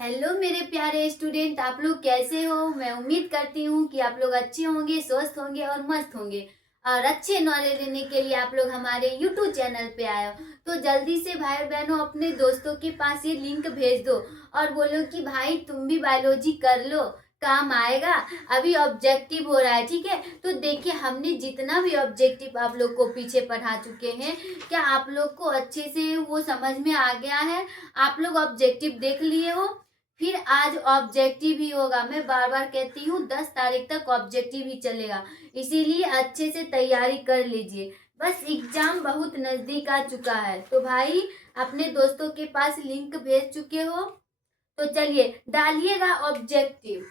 Hello मेरे प्यारे student, आप लोग कैसे हो। मैं उम्मीद करती हूँ कि आप लोग अच्छे होंगे, स्वस्थ होंगे और मस्त होंगे। और अच्छे नॉलेज लेने के लिए आप लोग हमारे यूट्यूब चैनल पे आए हो तो जल्दी से भाई बहनों अपने दोस्तों के पास ये लिंक भेज दो और बोलो कि भाई तुम भी बायोलॉजी कर लो, काम आएगा। अभी ऑब्जेक्टिव हो रहा है, ठीक है। तो देखिए हमने जितना भी ऑब्जेक्टिव आप लोग को पीछे पढ़ा चुके हैं, क्या आप लोग को अच्छे से वो समझ में आ गया है। आप लोग ऑब्जेक्टिव देख लिए हो। फिर आज ऑब्जेक्टिव ही होगा। मैं बार बार कहती हूँ 10 तारीख तक ऑब्जेक्टिव ही चलेगा, इसीलिए अच्छे से तैयारी कर लीजिए। बस एग्जाम बहुत नजदीक आ चुका है तो भाई अपने दोस्तों के पास लिंक भेज चुके हो तो चलिए डालिएगा ऑब्जेक्टिव।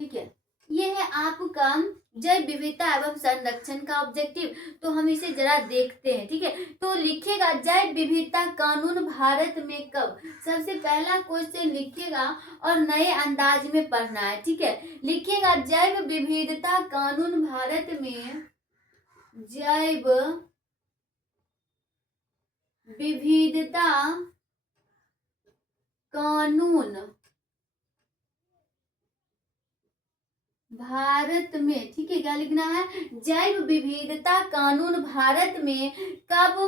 ठीक है, ये है आपका जैव विविधता एवं संरक्षण का ऑब्जेक्टिव। तो हम इसे जरा देखते हैं, ठीक है। तो लिखेगा जैव विविधता कानून भारत में कब। सबसे पहला क्वेश्चन लिखेगा और नए अंदाज में पढ़ना है, ठीक है। लिखेगा जैव विविधता कानून भारत में, जैव विविधता कानून भारत में, ठीक है। क्या लिखना है, जैव विविधता कानून भारत में कब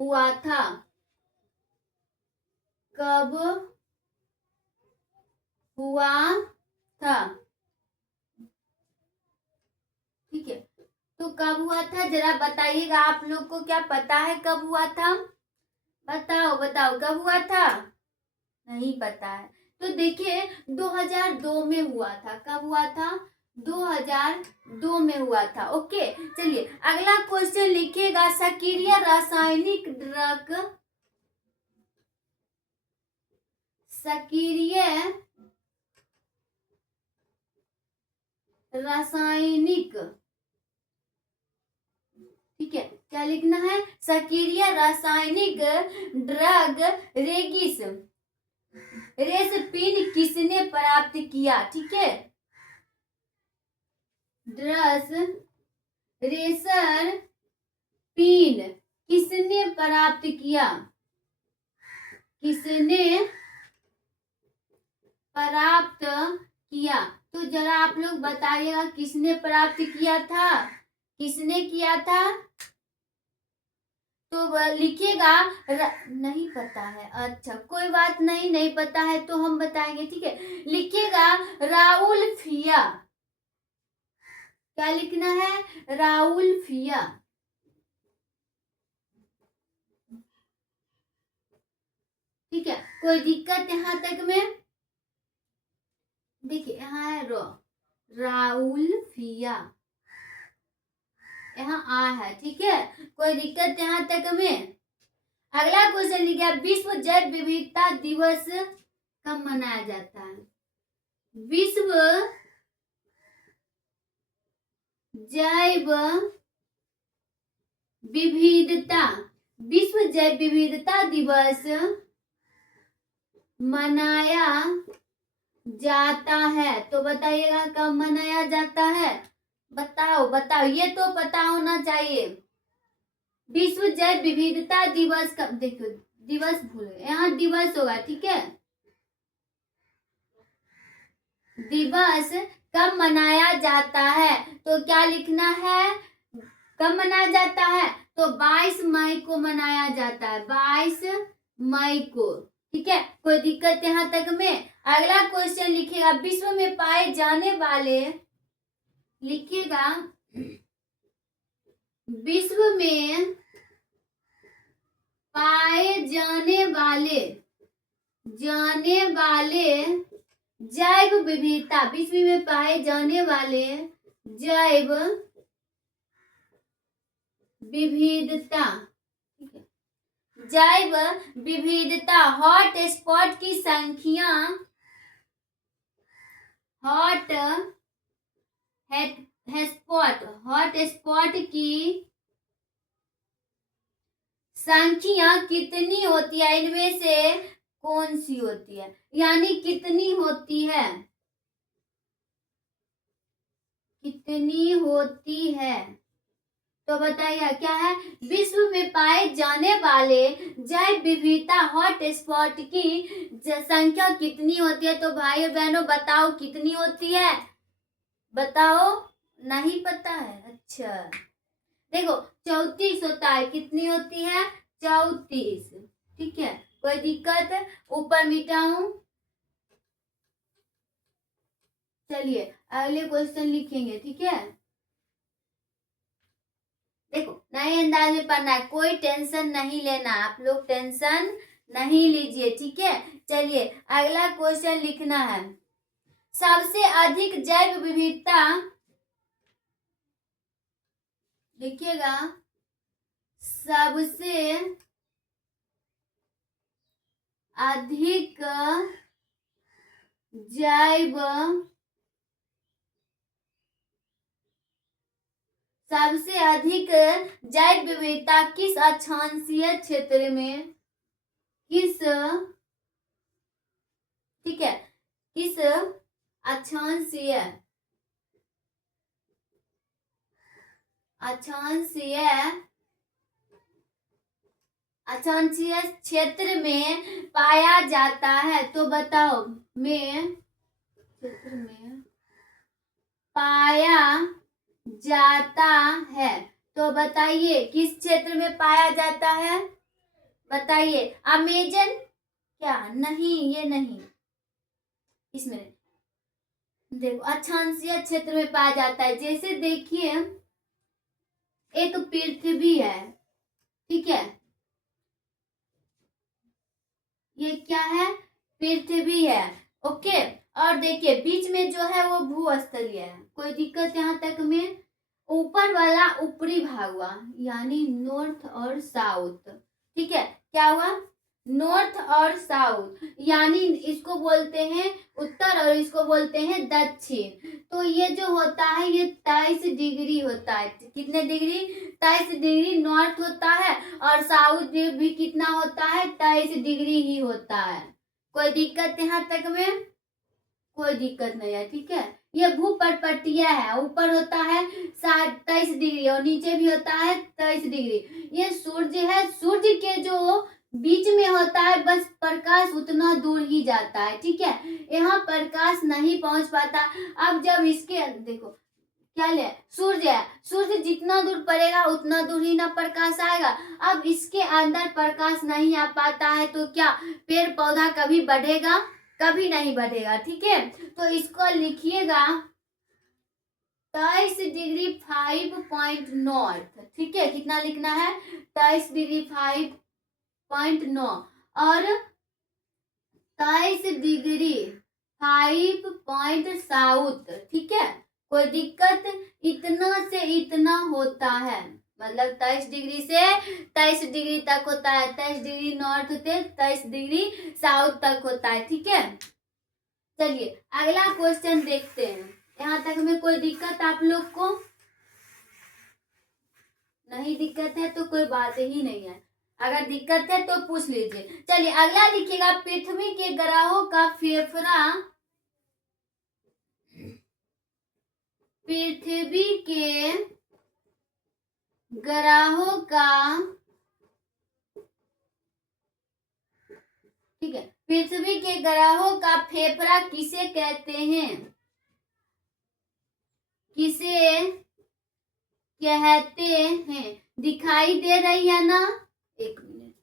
हुआ था, कब हुआ था, ठीक है। तो कब हुआ था जरा बताइएगा, आप लोग को क्या पता है कब हुआ था। बताओ बताओ कब हुआ था, नहीं पता है। तो देखिए 2002 में हुआ था। कब हुआ था, 2002 में हुआ था। ओके चलिए अगला क्वेश्चन लिखिएगा सक्रिय रासायनिक ड्रग, सक्रिय रासायनिक, ठीक है। क्या लिखना है, सक्रिय रासायनिक ड्रग रेगिस रेसपिन किसने प्राप्त किया, ठीक है। ड्रस रेसर पिन किसने प्राप्त किया, किसने प्राप्त किया। तो जरा आप लोग बताइएगा किसने प्राप्त किया था, किसने किया था। तो लिखिएगा नहीं पता है, अच्छा कोई बात नहीं, नहीं पता है तो हम बताएंगे, ठीक है। लिखिएगा राउल फिया। क्या लिखना है, राउल फिया, ठीक है। कोई दिक्कत यहाँ तक में, देखिए यहाँ है राउल फिया, यहाँ आ है, ठीक है। कोई दिक्कत यहाँ तक में। अगला क्वेश्चन लिखा, विश्व जैव विविधता दिवस कब मनाया जाता है। विश्व जैव विविधता, विश्व जैव विविधता दिवस मनाया जाता है। तो बताइएगा कब मनाया जाता है, बताओ बताओ, ये तो पता होना चाहिए। विश्व जैव विविधता दिवस कब, देखो दिवस भूल गए, यहाँ दिवस होगा, ठीक है। दिवस कब मनाया जाता है, तो क्या लिखना है, कब मनाया जाता है। तो 22 मई को मनाया जाता है, 22 मई को, ठीक है। कोई दिक्कत यहाँ तक में। अगला क्वेश्चन लिखेगा विश्व में पाए जाने वाले, लिखिएगा विश्व में पाए जाने वाले जैव विविधता, विश्व में पाए जाने वाले जैव विविधता, जैव विविधता हॉट स्पॉट की संख्या, हॉट स्पॉट की संख्या कितनी होती है, इनमें से कौन सी होती है, यानी कितनी होती है, कितनी होती है। तो बताइए क्या है? विश्व में पाए जाने वाले जैव विविधता हॉट स्पॉट की संख्या कितनी होती है? तो भाई और बहनों बताओ कितनी होती है? बताओ, नहीं पता है? अच्छा, देखो 34 होता है। कितनी होती है? 34। ठीक है, कोई दिक्कत? ऊपर मिटाऊं? चलिए अगले क्वेश्चन लिखेंगे। ठीक है, देखो नए अंदाज में पढ़ना है, कोई टेंशन नहीं लेना, आप लोग टेंशन नहीं लीजिए। ठीक है, चलिए अगला क्वेश्चन लिखना है। सबसे अधिक जैव विविधता, लिखिएगा, सबसे अधिक जैव सबसे अधिक जैव विविधता किस अक्षांशीय क्षेत्र में, किस, ठीक है, किस अक्षांशीय अक्षांशीय अक्षांशीय क्षेत्र में पाया जाता है? तो बताओ, में क्षेत्र में पाया जाता है। तो बताइए किस क्षेत्र में पाया जाता है? बताइए। अमेजन? क्या? नहीं, ये नहीं, इसमें देखो अक्षांशीय क्षेत्र में पाया जाता है। जैसे देखिए ये तो पृथ्वी है, ठीक है, ये क्या है? पृथ्वी है। ओके, और देखिए बीच में जो है वो भूस्थलीय है। कोई दिक्कत यहाँ तक में? ऊपर वाला ऊपरी भाग हुआ, यानी नॉर्थ और साउथ। ठीक है, क्या हुआ? नॉर्थ और साउथ, यानी इसको बोलते हैं उत्तर और इसको बोलते हैं दक्षिण। तो ये जो होता है ये 23 डिग्री होता है। कितने डिग्री? 23 डिग्री नॉर्थ होता है, और साउथ भी कितना होता है? 23 डिग्री ही होता है। कोई दिक्कत यहाँ तक में? कोई दिक्कत नहीं है। ठीक है, ये भूपर्पटीय है, ऊपर होता है 23 डिग्री और नीचे भी होता है 23 डिग्री। ये सूर्य है, सूर्य के जो बीच में होता है बस प्रकाश उतना दूर ही जाता है। ठीक है, यहाँ प्रकाश नहीं पहुंच पाता। अब जब इसके देखो क्या ले, सूर्य है, सूर्य जितना दूर पड़ेगा उतना दूर ही ना प्रकाश आएगा। अब इसके अंदर प्रकाश नहीं आ पाता है तो क्या पेड़ पौधा कभी बढ़ेगा? कभी नहीं बढ़ेगा। ठीक है, तो इसको लिखिएगा 23 डिग्री 5 पॉइंट नॉर्थ। ठीक है, कितना लिखना है? 23 डिग्री 5.9 और 23 डिग्री 5 पॉइंट साउथ। ठीक है, कोई दिक्कत? इतना से इतना होता है, मतलब 23 डिग्री से 23 डिग्री तक होता है। 23 डिग्री नॉर्थ से 23 डिग्री साउथ तक होता है। ठीक है, चलिए अगला क्वेश्चन देखते हैं। यहाँ तक में कोई दिक्कत आप लोग को? नहीं दिक्कत है तो कोई बात ही नहीं है, अगर दिक्कत है तो पूछ लीजिए। चलिए अगला लिखिएगा, पृथ्वी के ग्रहों का फेफड़ा, पृथ्वी के ग्रहों का, ठीक है, पृथ्वी के ग्रहों का फेफड़ा किसे कहते हैं? किसे कहते हैं? दिखाई दे रही है ना? एक मिनट,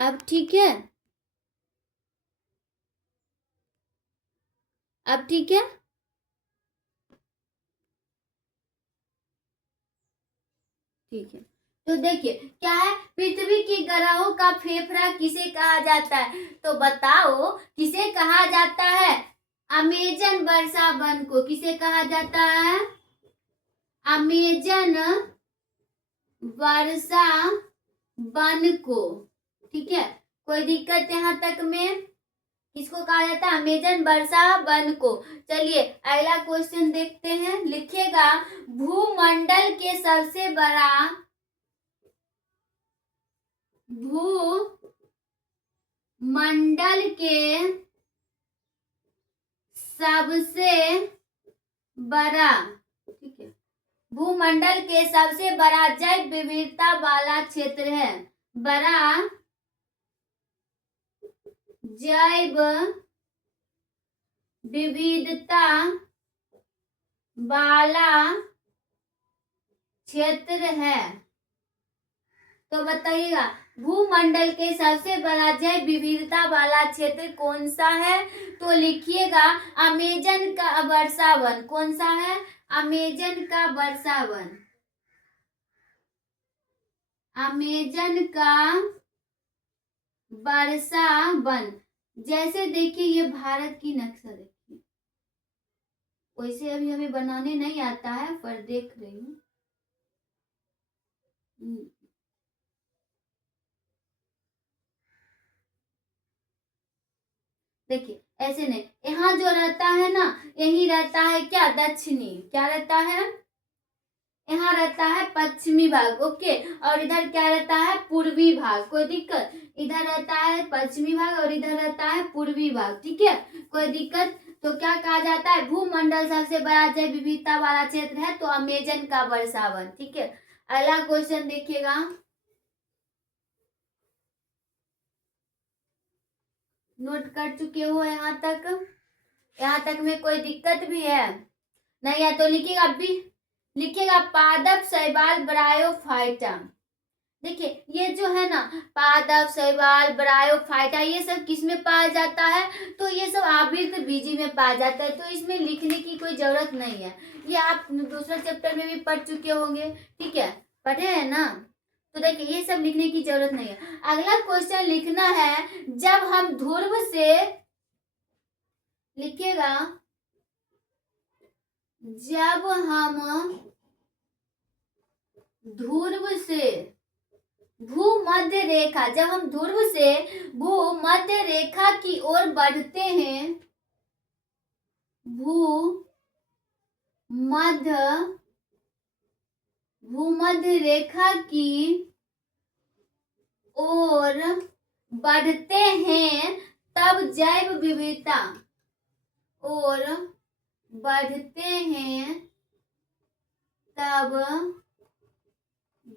अब ठीक है? अब ठीक है? ठीक है, तो देखिए क्या है, पृथ्वी के ग्रहों का फेफड़ा किसे कहा जाता है? तो बताओ किसे कहा जाता है? अमेजन वर्षा वन को किसे कहा जाता है? अमेजन वर्षा वन को। ठीक है, कोई दिक्कत यहाँ तक में? किसको कहा जाता है? अमेजन वर्षा वन को। चलिए अगला क्वेश्चन देखते हैं, लिखिएगा, भूमंडल के सबसे बड़ा, भूमंडल के सबसे बड़ा, ठीक है, भूमंडल के सबसे बड़ा जैव विविधता वाला क्षेत्र है। बड़ा जैव विविधता वाला क्षेत्र है। तो बताइएगा भूमंडल के सबसे बड़ा जैव विविधता वाला क्षेत्र कौन सा है? तो लिखिएगा अमेजन का वर्षा वन। कौन सा है? अमेजन का वर्षा वन। अमेजन का वर्षा वन। जैसे देखिए ये भारत की नक्शा देखिए, वैसे अभी हमें बनाने नहीं आता है पर देख रही हूँ। देखिए ऐसे नहीं, यहाँ जो रहता है ना, यही रहता है क्या? दक्षिणी। क्या रहता है? यहाँ रहता है पश्चिमी भाग, ओके। और इधर क्या रहता है? पूर्वी भाग। कोई दिक्कत? इधर रहता है पश्चिमी भाग और इधर रहता है पूर्वी भाग, ठीक है, कोई दिक्कत? तो क्या कहा जाता है? भूमंडल सबसे बड़ा जैव विविधता वाला क्षेत्र है तो अमेजन का वर्षा वन, ठीक है। अगला क्वेश्चन देखिएगा, नोट कर चुके हो यहाँ तक? यहाँ तक में कोई दिक्कत भी है? नहीं है तो लिखिएगा अभी, लिखिएगा पादप शैवाल ब्रायोफाइटा। देखिए ये जो है ना पादप शैवाल ब्रायोफाइटा, ये सब किस में पाया जाता है? तो ये सब आवृत बीजी में पाया जाता है, तो इसमें लिखने की कोई जरूरत नहीं है, ये आप दूसरा चैप्टर में भी पढ़ चुके होंगे, ठीक है, पढ़े हैं ना? तो देखिए ये सब लिखने की जरूरत नहीं है। अगला क्वेश्चन लिखना है, जब हम ध्रुव से, लिखिएगा जब हम ध्रुव से भूमध्य रेखा, जब हम ध्रुव से भूमध्य रेखा की ओर बढ़ते हैं, भूमध्य रेखा की ओर बढ़ते हैं, तब जैव विविधता, और बढ़ते हैं तब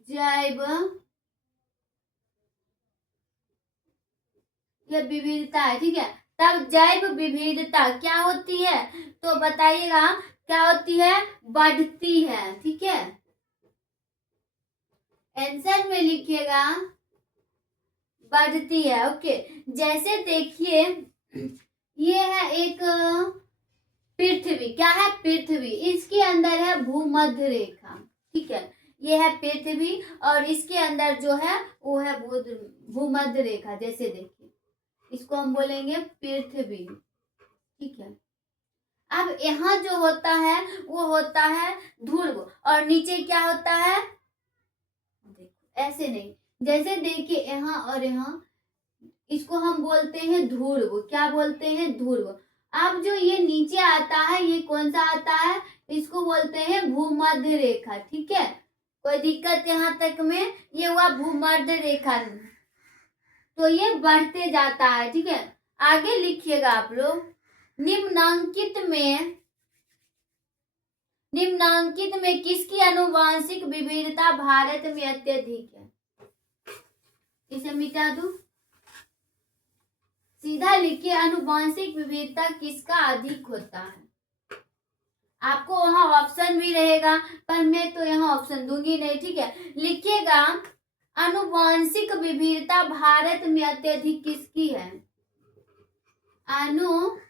जैव, यह विविधता है, ठीक है, तब जैव विविधता क्या होती है? तो बताइएगा क्या होती है? बढ़ती है, ठीक है। आंसर में लिखिएगा बढ़ती है, ओके। जैसे देखिए ये है एक पृथ्वी, क्या है? पृथ्वी, इसके अंदर है भूमध्य रेखा, ठीक है, ये है पृथ्वी और इसके अंदर जो है वो है भूमध्य रेखा। जैसे देखिए इसको हम बोलेंगे पृथ्वी, ठीक है। अब यहाँ जो होता है वो होता है ध्रुव और नीचे क्या होता है? ऐसे नहीं, जैसे देखिए यहाँ और यहाँ, इसको हम बोलते हैं ध्रुव। क्या बोलते हैं? ध्रुव। अब जो ये नीचे आता है ये कौन सा आता है? इसको बोलते हैं भूमध्य रेखा, ठीक है, कोई दिक्कत यहाँ तक में? ये हुआ भूमध्य रेखा, तो ये बढ़ते जाता है, ठीक है। आगे लिखिएगा आप लोग, निम्नांकित में किसकी आनुवांशिक विविधता भारत में अत्यधिक है? इसे मिटा दूं, सीधा लिखिए आनुवांशिक विविधता किसका अधिक होता है? आपको वहां ऑप्शन भी रहेगा पर मैं तो यहाँ ऑप्शन दूंगी नहीं, ठीक है। लिखिएगा आनुवांशिक विविधता भारत में अत्यधिक किसकी है? आनुवांशिक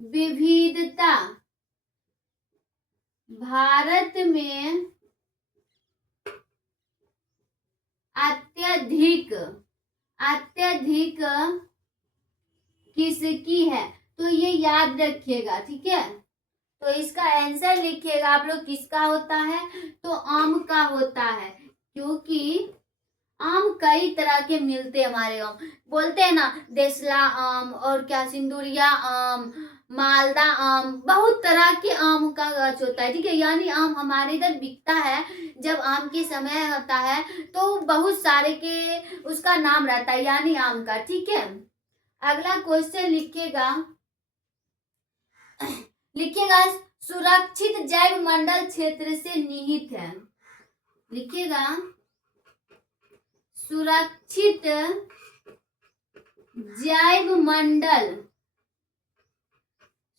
विविधता भारत में अत्यधिक किसकी है? तो ये याद रखिएगा, ठीक है। तो इसका आंसर लिखिएगा आप लोग, किसका होता है? तो आम का होता है, क्योंकि आम कई तरह के मिलते हैं हमारे गाँव, बोलते हैं ना देसला आम और क्या सिंदूरिया आम, मालदा आम, बहुत तरह के आम का गाछ होता है, ठीक है। यानी आम हमारे इधर बिकता है, जब आम के समय होता है तो बहुत सारे के उसका नाम रहता है, यानी आम का, ठीक है। अगला क्वेश्चन लिखिएगा, लिखिएगा सुरक्षित जैव मंडल क्षेत्र से निहित है। लिखिएगा सुरक्षित जैव मंडल,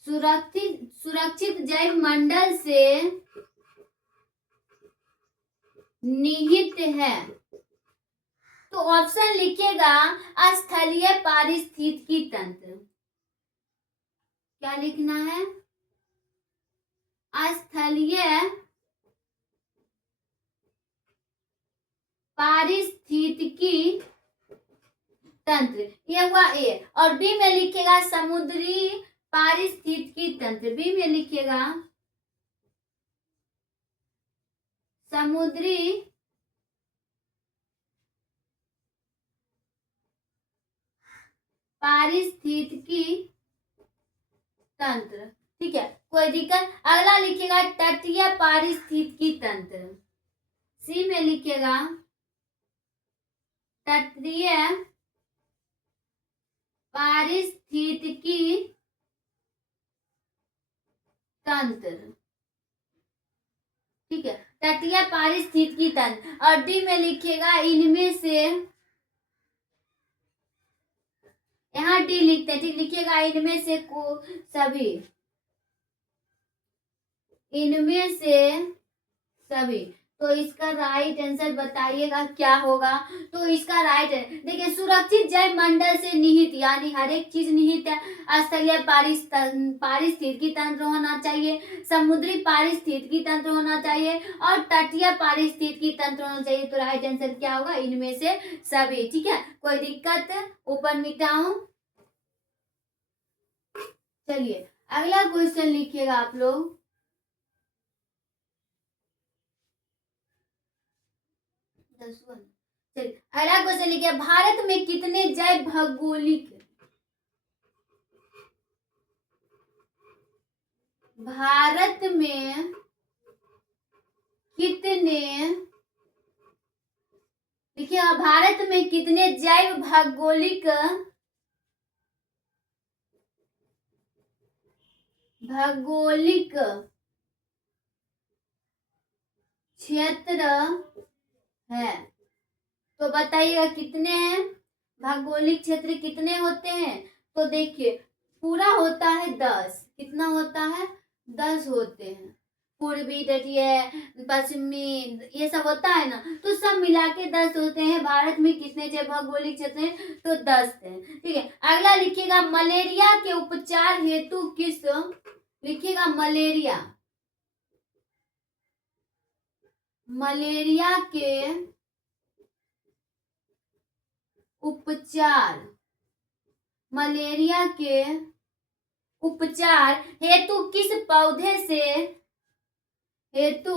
सुरक्षित जैव मंडल से निहित है। तो ऑप्शन लिखिएगा स्थलीय पारिस्थितिकी तंत्र। क्या लिखना है? स्थलीय पारिस्थितिकी तंत्र, ये हुआ ए। और बी में लिखिएगा समुद्री पारिस्थितिकी तंत्र। बी में लिखिएगा समुद्री पारिस्थितिकी तंत्र। ठीक है, कोई दिक्कत? अगला लिखिएगा तटीय पारिस्थितिकी तंत्र। सी में लिखिएगा तटीय पारिस्थितिकी तंत्र। ठीक है, तटीय पारिस्थितिकी तंत्र। और डी में लिखिएगा इनमें से, यहाँ डी लिखते हैं। ठीक, लिखिएगा इनमें से को सभी, इनमें से सभी। तो इसका राइट आंसर बताइएगा क्या होगा? तो इसका राइट है, देखिए सुरक्षित जैव मंडल से निहित, यानी हर एक चीज निहित है। स्थलीय पारिस्थितिकी तंत्र होना चाहिए, समुद्री पारिस्थितिकी तंत्र होना चाहिए और तटीय पारिस्थितिकी तंत्र होना चाहिए। तो राइट आंसर क्या होगा? इनमें से सभी। ठीक है, कोई दिक्कत? ऊपर मिटाऊं? चलिए अगला क्वेश्चन लिखिएगा आप लोग। चलिए अगला क्वेश्चन लिखिए, भारत में कितने जैव भौगोलिक, भारत में कितने, देखिए भारत में कितने जैव भौगोलिक क्षेत्र है? तो बताइएगा कितने हैं भौगोलिक क्षेत्र, कितने होते हैं? तो देखिए पूरा होता है 10। कितना होता है? 10 होते हैं। पूर्वी तटीय, पश्चिमी, ये सब होता है ना, तो सब मिला के 10 होते हैं। भारत में कितने जैव भौगोलिक क्षेत्र हैं? तो 10 हैं। ठीक है, अगला लिखिएगा मलेरिया के उपचार हेतु किस, लिखिएगा मलेरिया, मलेरिया के उपचार, मलेरिया के उपचार हेतु किस पौधे से, हेतु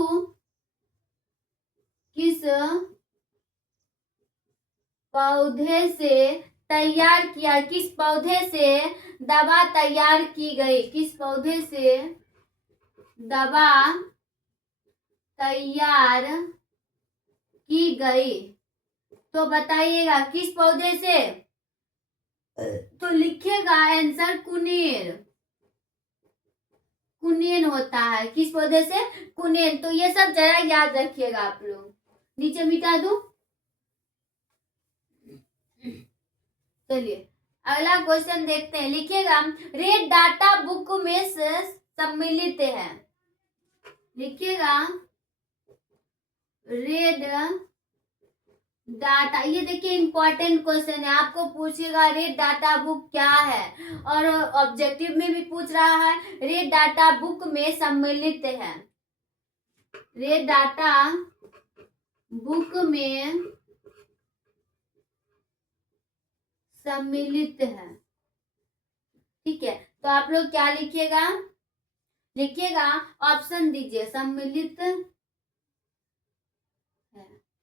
किस पौधे से तैयार किया, किस पौधे से दवा तैयार की गई, किस पौधे से दवा तैयार की गई? तो बताइएगा किस पौधे से? तो लिखिएगा आंसर कुनेर, कुनेन होता है। किस पौधे से? कुनेन। तो ये सब जरा याद रखिएगा आप लोग। नीचे मिटा दूं? चलिए अगला क्वेश्चन देखते हैं। लिखिएगा रेड डाटा बुक में सम्मिलित है। लिखिएगा रेड डाटा, ये देखिए इंपॉर्टेंट क्वेश्चन है, आपको पूछेगा रेड डाटा बुक क्या है, और ऑब्जेक्टिव में भी पूछ रहा है। रेड डाटा बुक में सम्मिलित है, रेड डाटा बुक में सम्मिलित है। ठीक है, तो आप लोग क्या लिखिएगा? लिखिएगा ऑप्शन दीजिए, सम्मिलित है।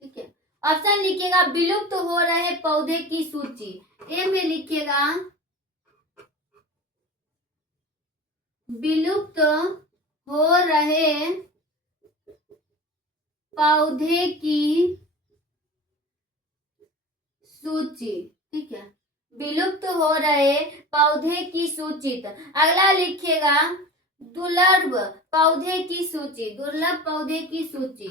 ठीक है, ऑप्शन लिखिएगा विलुप्त हो रहे पौधे की सूची। ए में लिखिएगा विलुप्त हो रहे पौधे की सूची। ठीक है, विलुप्त हो रहे पौधे की सूची। अगला लिखिएगा दुर्लभ पौधे की सूची, दुर्लभ पौधे की सूची,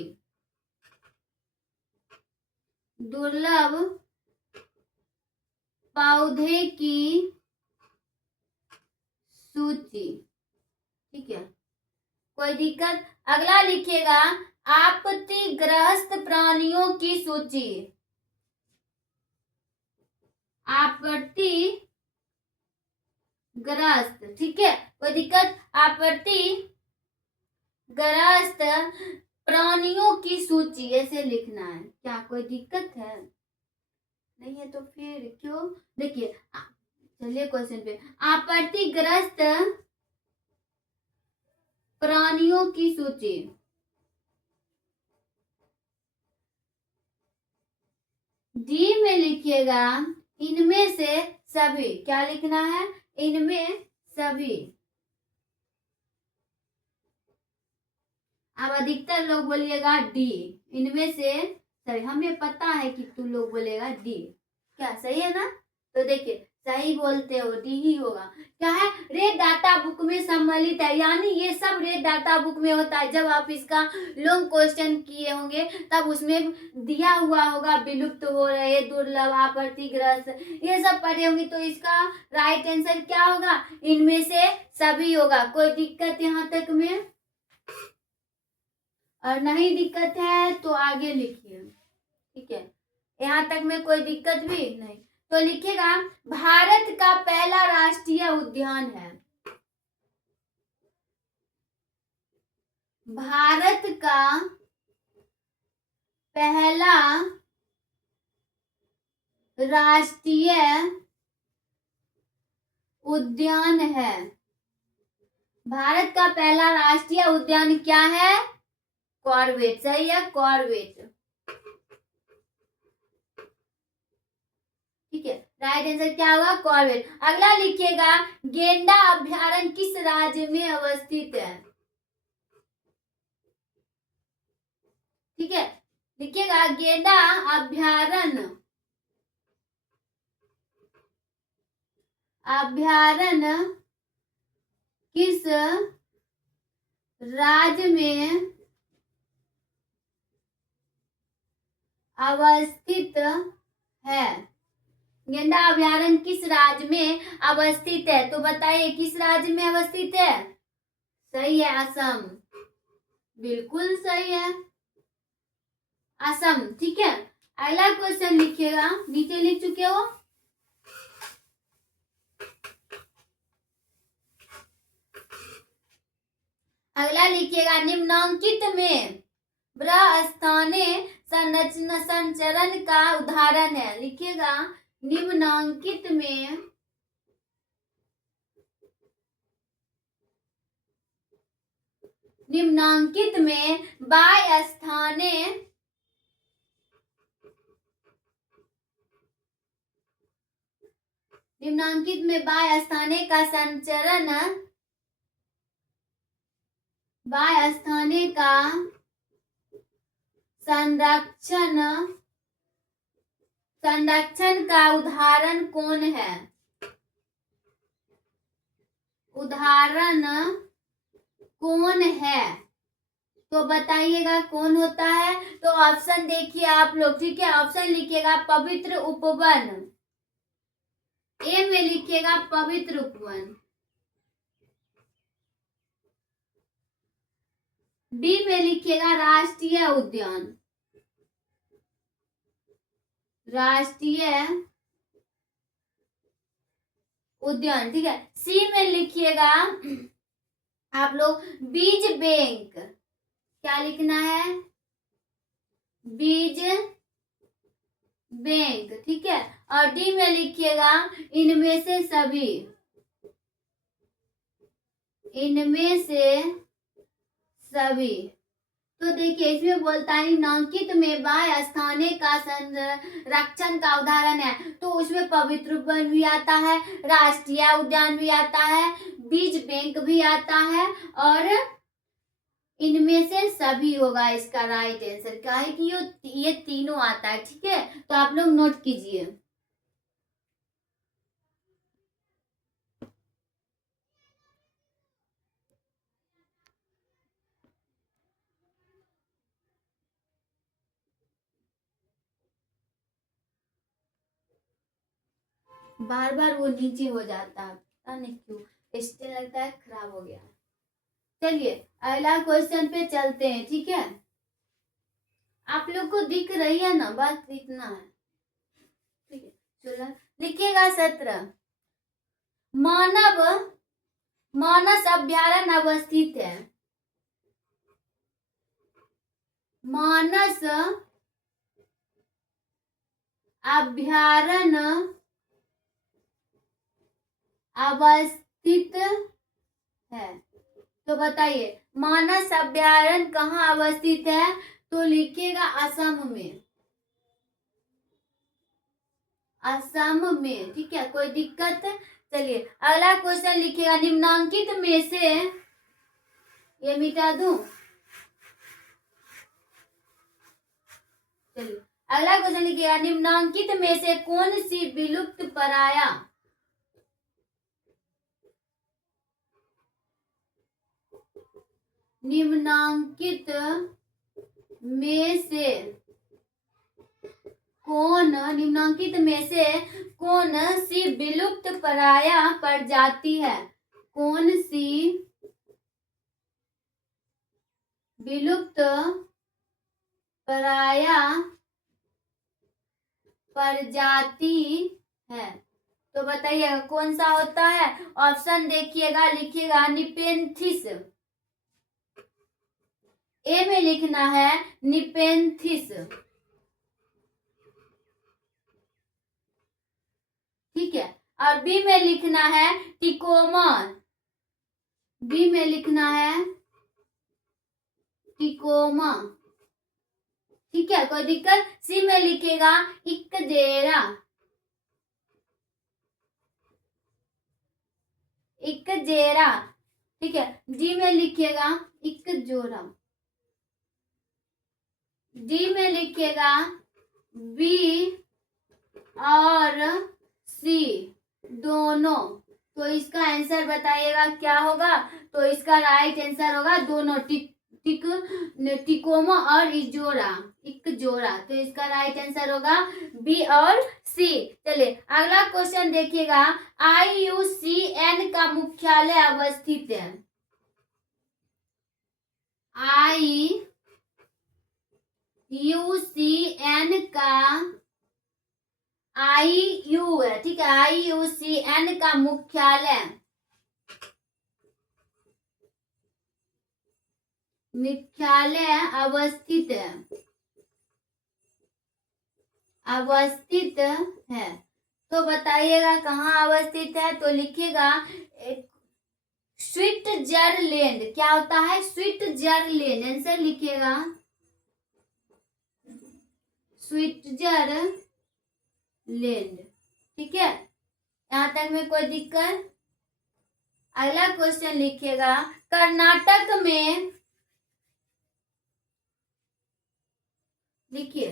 दुर्लभ पौधे की सूची। ठीक है, कोई दिक्कत? अगला लिखिएगा आपत्तिग्रस्त प्राणियों की सूची, आपत्तिग्रस्त। ठीक है, कोई दिक्कत? आपत्तिग्रस्त प्राणियों की सूची ऐसे लिखना है। क्या कोई दिक्कत है? नहीं है तो फिर क्यों? देखिए चलिए क्वेश्चन पे, आपत्तिग्रस्त प्राणियों की सूची, डी में लिखिएगा इनमें से सभी। क्या लिखना है? इनमें सभी। अब अधिकतर लोग बोलिएगा डी, इनमें से सही। हमें पता है कि तुम लोग बोलेगा डी। क्या सही है ना? तो देखिए सही बोलते हो, डी ही होगा। क्या है? रेड डाटा बुक में सम्मिलित है, यानी ये सब रेड डाटा बुक में होता है। जब आप इसका लॉन्ग क्वेश्चन किए होंगे तब उसमें दिया हुआ होगा विलुप्त हो रहे, दुर्लभ, आपत्तिग्रस्त, ये सब पढ़े होंगे। तो इसका राइट आंसर क्या होगा? इनमें से सभी होगा। कोई दिक्कत यहाँ तक में? और नहीं दिक्कत है तो आगे लिखिए। ठीक है, यहाँ तक में कोई दिक्कत भी नहीं तो लिखिएगा भारत का पहला राष्ट्रीय उद्यान है, भारत का पहला राष्ट्रीय उद्यान है। भारत का पहला राष्ट्रीय उद्यान क्या है? कॉर्बेट। सही है, कॉर्बेट। ठीक है, राइट आंसर क्या होगा? कॉर्बेट। अगला लिखिएगा गेंडा अभ्यारण्य किस राज्य में अवस्थित है? ठीक है, लिखिएगा गेंडा अभ्यारण्य, अभ्यारण्य किस राज्य में अवस्थित है? गेंडा अभ्यारण्य किस राज्य में अवस्थित है? तो बताइए किस राज्य में अवस्थित है? सही है, असम। बिल्कुल सही है, असम। ठीक है, अगला क्वेश्चन लिखिएगा, नीचे लिख चुके हो। अगला लिखिएगा निम्नांकित में बृहस्थानीय संचरण का उदाहरण है। लिखिएगा निम्नांकित में बाह्य स्थानीय बाह्य स्थानीय का संचरण, बाह्य स्थानीय का संरक्षण का उदाहरण कौन है? उदाहरण कौन है? तो बताइएगा कौन होता है। तो ऑप्शन देखिए आप लोग। ठीक है, ऑप्शन लिखिएगा पवित्र उपवन, ए में लिखिएगा पवित्र उपवन, बी में लिखिएगा राष्ट्रीय उद्यान, राष्ट्रीय उद्यान। ठीक है, सी में लिखिएगा आप लोग बीज बैंक। क्या लिखना है? बीज बैंक। ठीक है, और डी में लिखिएगा इनमें से सभी, इनमें से सभी। तो देखिए इसमें बोलता है निम्नांकित में बाह्य स्थानीय का संरक्षण का उदाहरण है। तो उसमें पवित्र उपवन भी आता है, राष्ट्रीय उद्यान भी आता है, बीज बैंक भी आता है, और इनमें से सभी होगा इसका राइट आंसर। क्या है कि ये तीनों आता है। ठीक है, तो आप लोग नोट कीजिए। बार बार वो नीचे हो जाता है, पता नहीं क्यों, स्टेन लगता है खराब हो गया। चलिए अगला क्वेश्चन पे चलते हैं, ठीक है। आप लोग को दिख रही है ना, बस इतना है, ठीक है। चलो लिखिएगा 17। मानस अभ्यारण्य अवस्थित है। मानस अभ्यारण्य अवस्थित है। तो बताइए मानस अभ्यारण्य कहाँ अवस्थित है? तो लिखिएगा असम में, असम में, ठीक है। कोई दिक्कत? चलिए अगला क्वेश्चन लिखिएगा, निम्नांकित में से, ये मिटा दूं। चलिए अगला क्वेश्चन लिखिएगा, निम्नांकित में से कौन सी विलुप्त पराया, निम्नांकित में से कौन सी विलुप्त पराया प्रजाति है? कौन सी विलुप्त पराया प्रजाति है? तो बताइएगा कौन सा होता है? ऑप्शन देखिएगा, लिखिएगा निपेंथिस, ए में लिखना है निपेंथिस, ठीक है। और बी में लिखना है टिकोमा, बी में लिखना है टिकोमा, ठीक है। कोई दिक्कत? सी में लिखेगा इकजेरा, इकजेरा, ठीक है। डी में लिखिएगा इकजोरा, डी में लिखिएगा बी और सी दोनों। तो इसका आंसर बताइएगा क्या होगा? तो इसका राइट आंसर होगा दोनों, टिकोमा और इकजोरा। तो इसका राइट आंसर होगा बी और सी। चलिए अगला क्वेश्चन देखिएगा, IUCN का मुख्यालय अवस्थित है। IUCN का IU है, ठीक है। IUCN का मुख्यालय अवस्थित है। तो बताइएगा कहाँ अवस्थित है? तो लिखिएगा स्विट्जरलैंड। क्या होता है? स्विट्जरलैंड। आंसर लिखिएगा स्विट्जरलैंड, ठीक है। यहाँ तक में कोई दिक्कत? अगला क्वेश्चन लिखिएगा, कर्नाटक में, लिखिए,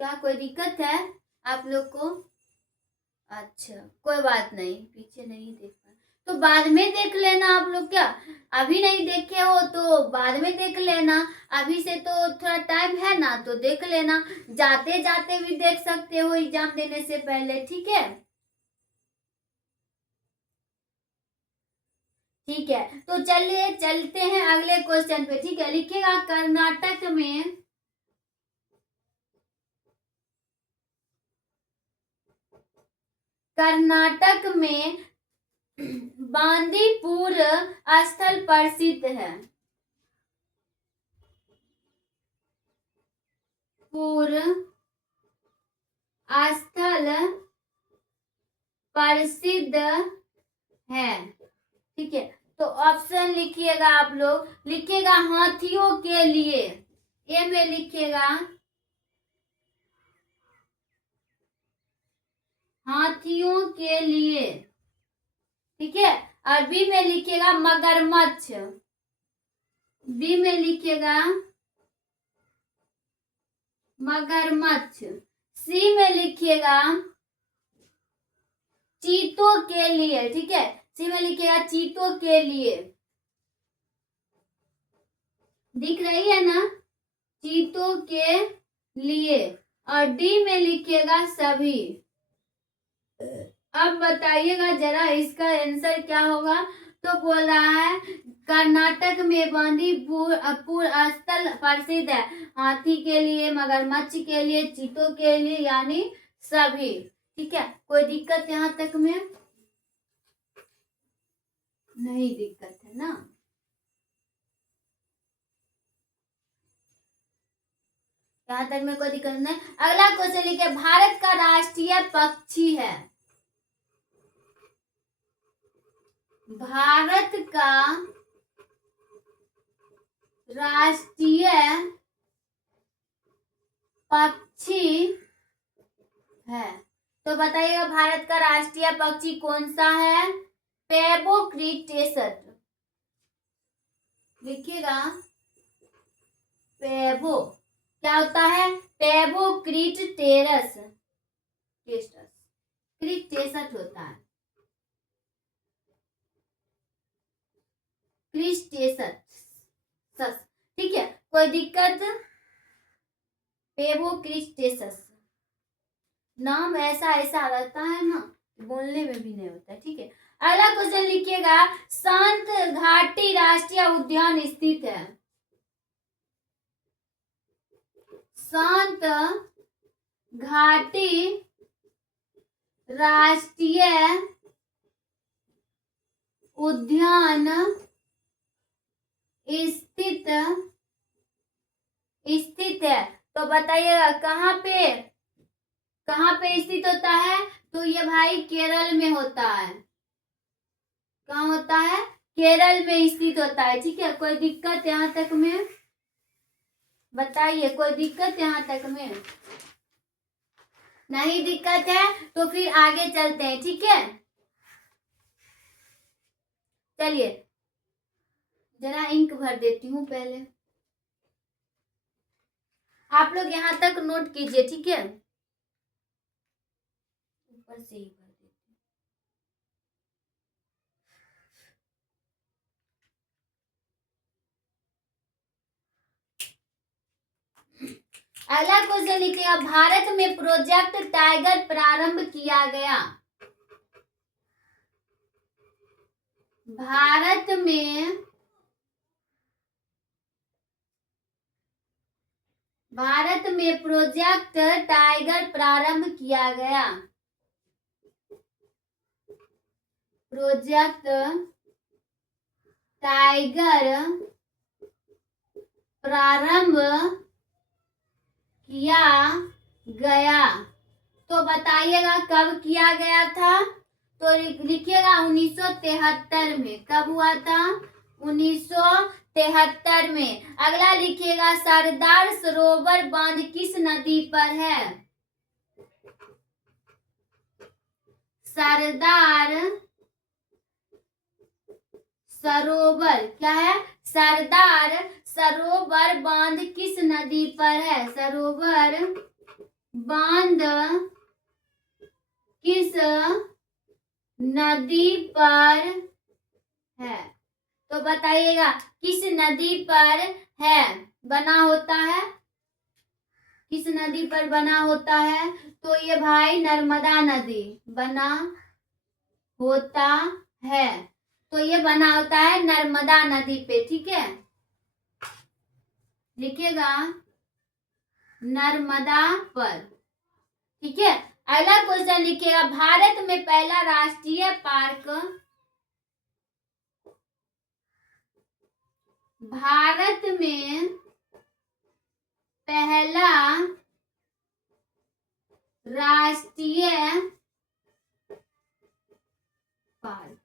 क्या कोई दिक्कत है आप लोग को? अच्छा कोई बात नहीं, पीछे नहीं देख पा, तो बाद में देख लेना आप लोग। क्या अभी नहीं देखे हो तो बाद में देख लेना, अभी से तो थोड़ा टाइम है ना, तो देख लेना, जाते जाते भी देख सकते हो एग्जाम देने से पहले, ठीक है। ठीक है तो चलिए चलते हैं अगले क्वेश्चन पे, ठीक है। लिखिएगा कर्नाटक में बांदीपुर स्थल प्रसिद्ध है। स्थल प्रसिद्ध है, ठीक है। तो ऑप्शन लिखिएगा आप लोग, लिखिएगा हाथियों के लिए, ए में लिखिएगा हाथियों के लिए, ठीक है। और बी में लिखिएगा मगरमच्छ, बी में लिखिएगा मगरमच्छ, सी में लिखिएगा चीतों के लिए, ठीक है। सी में लिखिएगा चीतों के लिए, दिख रही है ना, चीतों के लिए। और डी में लिखिएगा सभी, अब बताइएगा जरा इसका आंसर क्या होगा। तो बोल रहा है कर्नाटक में बांदीपुर स्थल प्रसिद्ध है हाथी के लिए, मगरमच्छ के लिए, चीतों के लिए, यानी सभी। ठीक है, कोई दिक्कत यहाँ तक में? नहीं दिक्कत है ना। यहाँ तक में कोई दिक्कत नहीं। अगला क्वेश्चन लिखे, भारत का राष्ट्रीय पक्षी है। भारत का राष्ट्रीय पक्षी है। तो बताइएगा भारत का राष्ट्रीय पक्षी कौन सा है? पेबोक्रीटेसट लिखिएगा। पेबो क्या होता है? पेबोक्रीटेरस क्रीटेसट होता है। क्रिस्टेसस, ठीक है, कोई दिक्कत? पेबोक्रीटेसस नाम ऐसा ऐसा रहता है ना, बोलने में भी नहीं होता। ठीक है, अगला क्वेश्चन लिखिएगा, शांत घाटी राष्ट्रीय उद्यान स्थित है। शांत घाटी राष्ट्रीय उद्यान स्थित है। तो बताइएगा कहाँ पे स्थित होता है? तो ये भाई केरल में होता है। कहाँ होता है? केरल में स्थित होता है। ठीक है, कोई दिक्कत यहाँ तक में? बताइए, कोई दिक्कत यहाँ तक में? नहीं दिक्कत है तो फिर आगे चलते हैं। ठीक है, चलिए जरा इंक भर देती हूँ पहले, आप लोग यहाँ तक नोट कीजिए। ठीक है, ऊपर से ही भर देती हूँ। अगला क्वेश्चन लिखिएगा, भारत में प्रोजेक्ट टाइगर प्रारंभ किया गया। भारत में प्रोजेक्ट टाइगर प्रारंभ किया गया। प्रोजेक्ट टाइगर प्रारंभ किया गया। तो बताइएगा कब किया गया था? तो लिखिएगा 1973 में। कब हुआ था? 1973 में। अगला लिखिएगा, सरदार सरोवर बांध किस नदी पर है? सरदार सरोवर क्या है? सरदार सरोवर बांध किस नदी पर है? सरोवर बांध किस नदी पर है? तो बताइएगा किस नदी पर है बना होता है? किस नदी पर बना होता है? तो ये भाई नर्मदा नदी बना होता है। तो ये बना होता है नर्मदा नदी पे। ठीक है, लिखिएगा नर्मदा पर। ठीक है, अगला क्वेश्चन लिखिएगा, भारत में पहला राष्ट्रीय पार्क। भारत में पहला राष्ट्रीय पार्क।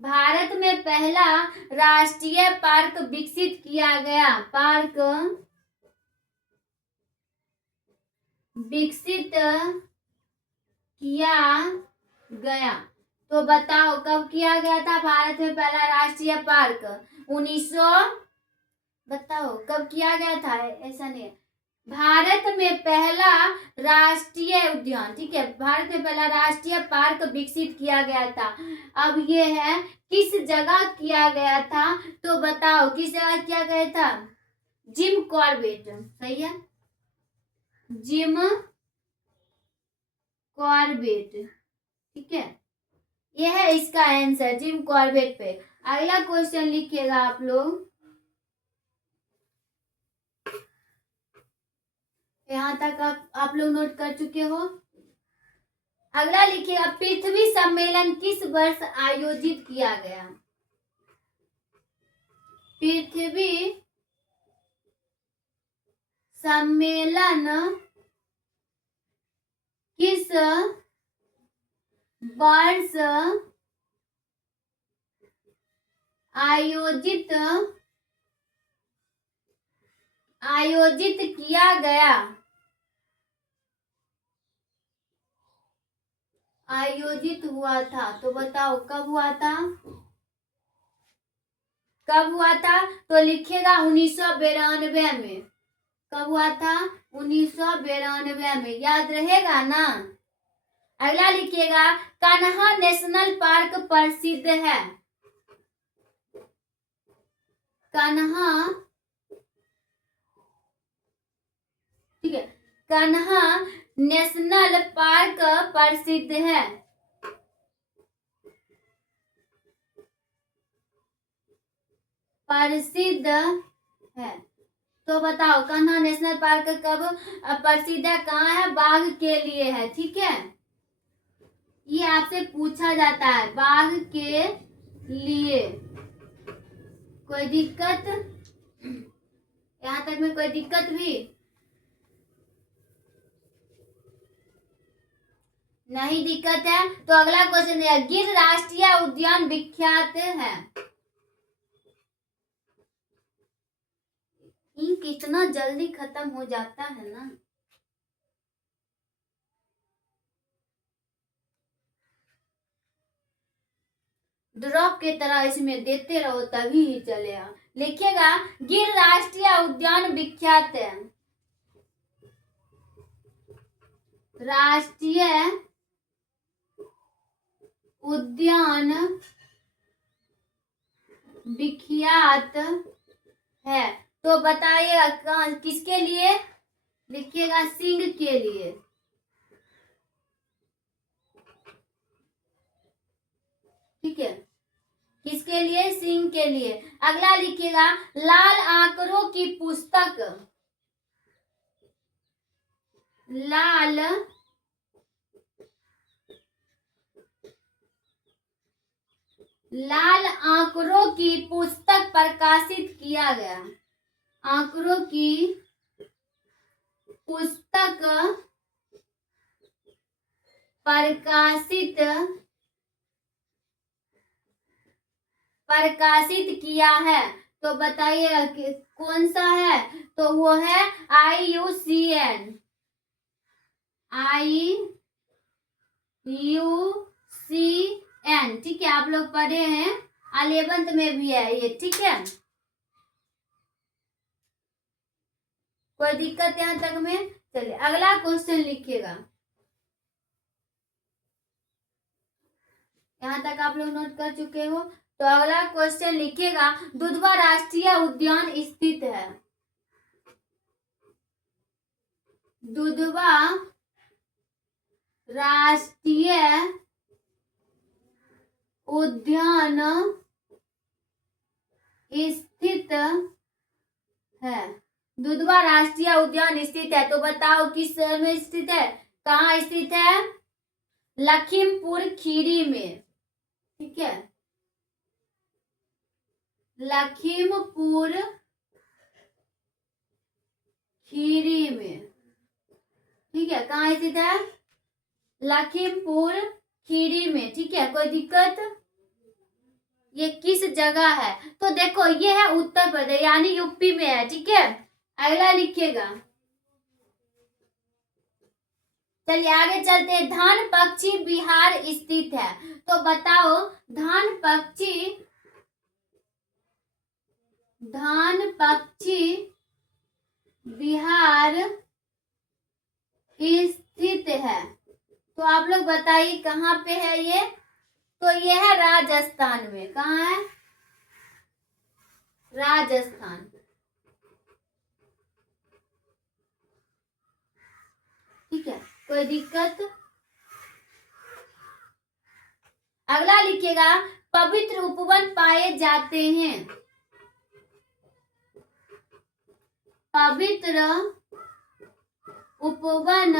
भारत में पहला राष्ट्रीय पार्क विकसित किया गया। पार्क विकसित किया गया। तो बताओ कब किया गया था भारत में पहला राष्ट्रीय पार्क? 1900 बताओ कब किया गया था? ऐसा नहीं है, भारत में पहला राष्ट्रीय उद्यान। ठीक है, भारत में पहला राष्ट्रीय पार्क विकसित किया गया था। अब ये है किस जगह किया गया था? तो बताओ किस जगह किया गया था? जिम कॉर्बेट, सही है, जिम कॉर्बेट ठीक है, ये है इसका आंसर, जिम कॉर्बेट पे। अगला क्वेश्चन लिखिएगा आप लोग, यहाँ तक आप लोग नोट कर चुके हो। अगला लिखिएगा, पृथ्वी सम्मेलन किस वर्ष आयोजित किया गया? पृथ्वी सम्मेलन किस वर्ष आयोजित किया गया? आयोजित हुआ था, तो बताओ कब हुआ था? कब हुआ था? तो लिखिएगा 1992 में। कब हुआ था? 1992 में। याद रहेगा ना? अगला लिखिएगा, कान्हा नेशनल पार्क प्रसिद्ध है? कान्हा, ठीक है, कान्हा नेशनल पार्क प्रसिद्ध है? प्रसिद्ध है, तो बताओ कान्हा नेशनल पार्क कब प्रसिद्ध है, कहाँ है? बाघ के लिए है, ठीक है, ये आपसे पूछा जाता है, बाघ के लिए। कोई दिक्कत? यहाँ तक में कोई दिक्कत भी नहीं? दिक्कत है तो अगला क्वेश्चन है, गिर राष्ट्रीय उद्यान विख्यात है? इंक इतना जल्दी खत्म हो जाता है ना। ड्रॉप के तरह इसमें देते रहो तभी ही चलेगा। लिखिएगा, गिर राष्ट्रीय उद्यान विख्यात है? राष्ट्रीय उद्यान विख्यात है, तो बताइए किसके लिए? लिखिएगा, सिंह के लिए। ठीक है, किसके लिए? सिंह के लिए। अगला लिखिएगा, लाल आंकड़ों की पुस्तक, लाल आंकड़ों की पुस्तक प्रकाशित किया गया? आंकड़ों की पुस्तक प्रकाशित किया है, तो बताइए कौन सा है? तो वो है IUCN। ठीक है, आप लोग पढ़े हैं, 11th में भी है ये, ठीक है, कोई दिक्कत यहाँ तक में? चलिए अगला क्वेश्चन लिखिएगा, यहाँ तक आप लोग नोट कर चुके हो। तो अगला क्वेश्चन लिखिएगा, दुधवा राष्ट्रीय उद्यान स्थित है? दुधवा राष्ट्रीय उद्यान स्थित है? दुधवा राष्ट्रीय उद्यान स्थित है, तो बताओ किस शहर में स्थित है, कहाँ स्थित है? लखीमपुर खीरी में। ठीक है, लखीमपुर खीरी में। ठीक है, कहाँ स्थित है? लखीमपुर खीरी में। ठीक है, कोई दिक्कत? ये किस जगह है? तो देखो ये है उत्तर प्रदेश यानी यूपी में है। ठीक है, अगला लिखिएगा। चलिए आगे चलते हैं, धान पक्षी बिहार स्थित है, तो बताओ धान पक्षी बिहार स्थित है, तो आप लोग बताइए कहाँ पे है ये? तो ये है राजस्थान में। कहाँ है? राजस्थान। ठीक है, कोई दिक्कत? अगला लिखिएगा पवित्र उपवन पाए जाते हैं। पवित्र उपवन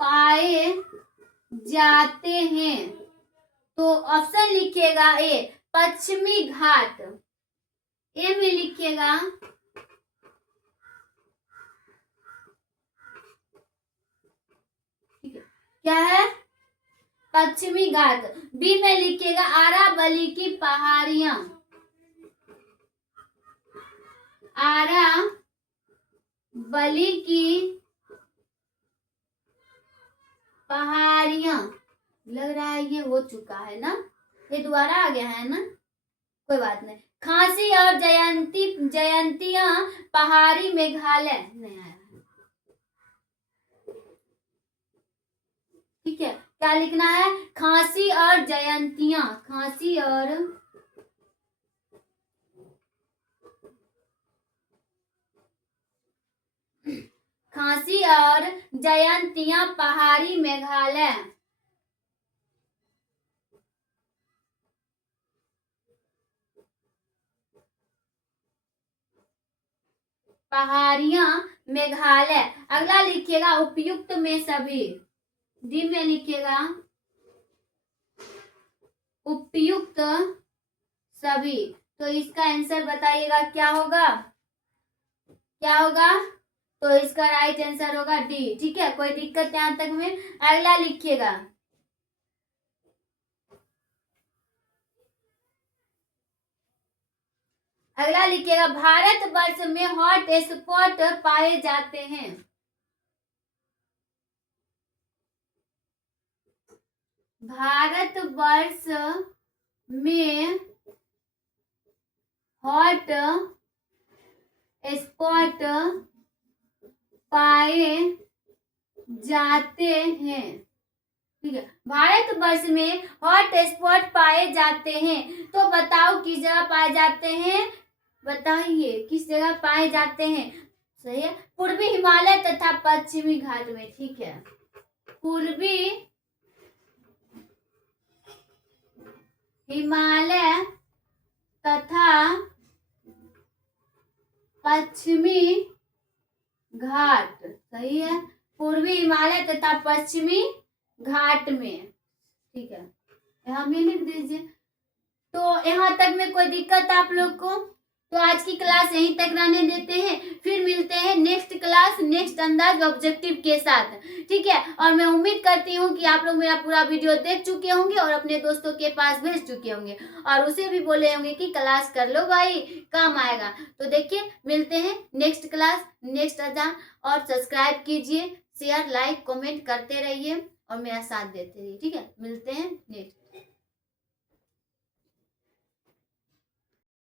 पाए जाते हैं। तो ऑप्शन लिखिएगा ए पश्चिमी घाट। ए में लिखिएगा क्या है पश्चिमी घाट। बी में लिखिएगा आरावली की पहाड़ियां। आरावली की पहाड़ियां। लग रहा है ये हो चुका है ना, ये दोबारा आ गया है ना, कोई बात नहीं। खांसी और जयंतियां पहाड़ी मेघालय नहीं आया। ठीक है, क्या लिखना है? खांसी और जयंतियां। खांसी और जयंतियां पहाड़ी मेघालय। पहाड़ियां मेघालय। अगला लिखिएगा उपयुक्त में सभी। डी में लिखिएगा उपयुक्त सभी। तो इसका आंसर बताइएगा क्या होगा, क्या होगा? तो इसका राइट आंसर होगा डी। ठीक है, कोई दिक्कत यहां तक में? अगला लिखिएगा भारतवर्ष में हॉट स्पॉट पाए जाते हैं। भारतवर्ष में हॉट स्पॉट पाए जाते हैं। ठीक है, भारतवर्ष में हॉट स्पॉट पाए जाते हैं। तो बताओ किस जगह पाए जाते हैं, बताइए किस जगह पाए जाते हैं। सही है, पूर्वी हिमालय तथा पश्चिमी घाट में। ठीक है, पूर्वी हिमालय तथा पश्चिमी घाट। सही है, पूर्वी हिमालय तथा पश्चिमी घाट में। ठीक है, यहाँ में लिख दीजिए। तो यहाँ तक में कोई दिक्कत आप लोग को? तो आज की क्लास यहीं तक रहने देते हैं, फिर मिलते हैं नेक्स्ट क्लास नेक्स्ट अंदाज ऑब्जेक्टिव के साथ। ठीक है, और मैं उम्मीद करती हूँ कि आप लोग मेरा पूरा वीडियो देख चुके होंगे और अपने दोस्तों के पास भेज चुके होंगे और उसे भी बोले होंगे कि क्लास कर लो भाई, काम आएगा। तो देखिए, मिलते हैं नेक्स्ट क्लास नेक्स्ट अजान। और सब्सक्राइब कीजिए, शेयर लाइक कमेंट करते रहिए और मेरा साथ देते रहिए। ठीक है, मिलते हैं नेक्स्ट।